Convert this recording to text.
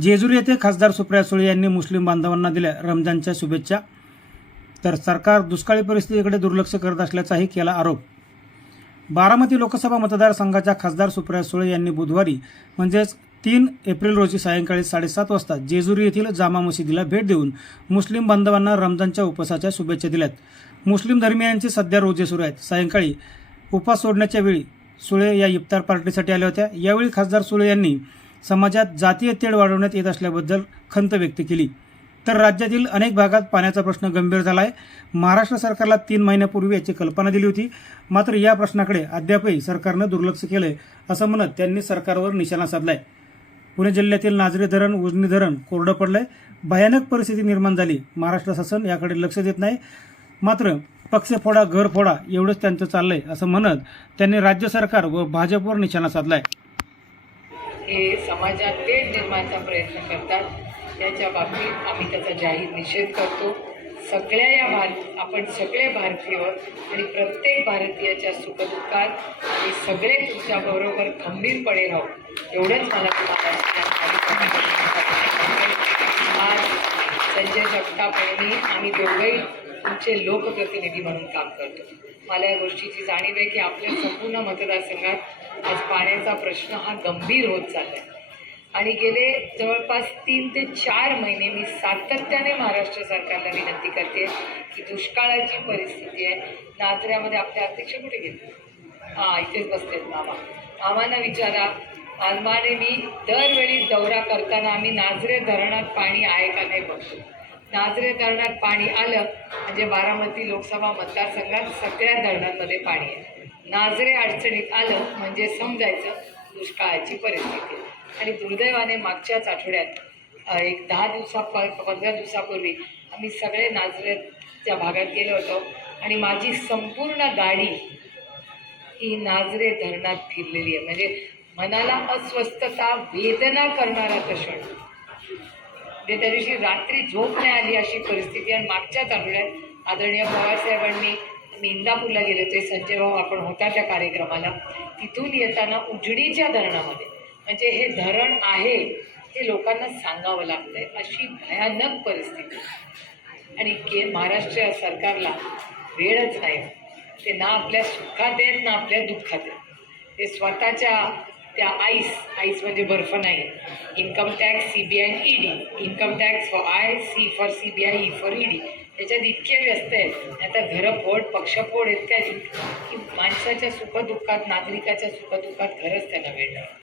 जेजुरी येथे खासदार सुप्रिया सुळे यांनी मुस्लिम बांधवांना दिल्या रमजानच्या शुभेच्छा. तर सरकार दुष्काळी परिस्थितीकडे दुर्लक्ष करत असल्याचाही केला आरोप. बारामती लोकसभा मतदारसंघाच्या खासदार सुप्रिया सुळे यांनी बुधवारी म्हणजेच तीन एप्रिल रोजी सायंकाळी साडेसात वाजता जेजुरी येथील जामा मशिदीला भेट देऊन मुस्लिम बांधवांना रमजानच्या उपवासाच्या शुभेच्छा दिल्यात. मुस्लिम धर्मियांचे सध्या रोजे सुरू आहेत. सायंकाळी उपवास सोडण्याच्या वेळी सुळे या इफ्तार पार्टीसाठी आल्या होत्या. यावेळी खासदार सुळे यांनी समाजात जातीय तेढ वाढवण्यात येत असल्याबद्दल खंत व्यक्त केली. तर राज्यातील अनेक भागात पाण्याचा प्रश्न गंभीर झाला आहे महाराष्ट्र सरकारला तीन महिन्यापूर्वी याची कल्पना दिली होती. मात्र या प्रश्नाकडे अद्यापही सरकारनं दुर्लक्ष केलंय असं म्हणत त्यांनी सरकारवर निशाणा साधलाय. पुणे जिल्ह्यातील नाझरे धरण उजनी धरण कोरडं पडलंय. भयानक परिस्थिती निर्माण झाली. महाराष्ट्र शासन याकडे लक्ष देत नाही. मात्र पक्ष फोडा घर फोडा एवढंच त्यांचं चाललंय असं म्हणत त्यांनी राज्य सरकार व भाजपवर निशाणा साधलाय. हे समाजात तेढ निर्माणचा प्रयत्न करतात. त्याच्या बाबतीत आम्ही त्याचा जाहीर निषेध करतो. सगळ्या या भारत आपण सगळे भारतीय आणि प्रत्येक भारतीयाच्या सुखदुःखात आम्ही सगळे तुमच्याबरोबर खंबीरपणे राहू. एवढंच मला तुम्हाला आज संजय जगताप यांनी आम्ही दोघंही तुमचे लोकप्रतिनिधी म्हणून काम करतो. मला या गोष्टीची जाणीव आहे की आपल्या संपूर्ण मतदारसंघात आज पाण्याचा प्रश्न हा गंभीर होत चालला आहे आणि गेले जवळपास तीन ते चार महिने मी सातत्याने महाराष्ट्र सरकारला विनंती करते की दुष्काळाची परिस्थिती आहे. नाचऱ्यामध्ये आपले अध्यक्ष कुठे गेले? हां इथेच बसलेत मामा. मामांना विचारा आलमाने मी दरवेळी दौरा करताना आम्ही नाझरे धरणात पाणी आहे का नाही बघतो. नाझरे धरणात पाणी आलं म्हणजे बारामती लोकसभा मतदारसंघात सगळ्या धरणांमध्ये पाणी आहे. नाजरे अडचणीत आलं म्हणजे समजायचं दुष्काळाची परिस्थिती. आणि दुर्दैवाने मागच्याच आठवड्यात एक दहा दिवसा प पंधरा दिवसापूर्वी आम्ही सगळे नाजरेच्या भागात गेलो होतो. आणि माझी संपूर्ण गाडी ही नाजरे धरणात फिरलेली आहे. म्हणजे मनाला अस्वस्थता वेदना करणारा तो क्षण. म्हणजे त्या दिवशी रात्री झोप नाही आली अशी परिस्थिती. आणि मागच्याच आठवड्यात आदरणीय पवारसाहेबांनी मेंदापूरला गेले होते संजय भाऊ आपण होता त्या कार्यक्रमाला. तिथून येताना उजडीच्या धरणामध्ये म्हणजे हे धरण आहे हे लोकांना सांगावं लागतंय अशी भयानक परिस्थिती. आणि के महाराष्ट्र सरकारला वेळच नाही. ते ना आपल्या सुखात आहेत ना आपल्या दुःखात आहेत. ते स्वतःच्या त्या आईस आईस म्हणजे बर्फ नाही. Income tax C B I ED income tax for I C for C B I E for ED त्याच्यात इतके व्यस्त आहेत. आता घरंफोड पक्षफोड इतक्या की माणसाच्या सुखदुःखात नागरिकाच्या सुखदुःखात खरंच त्यांना वेळ नाही.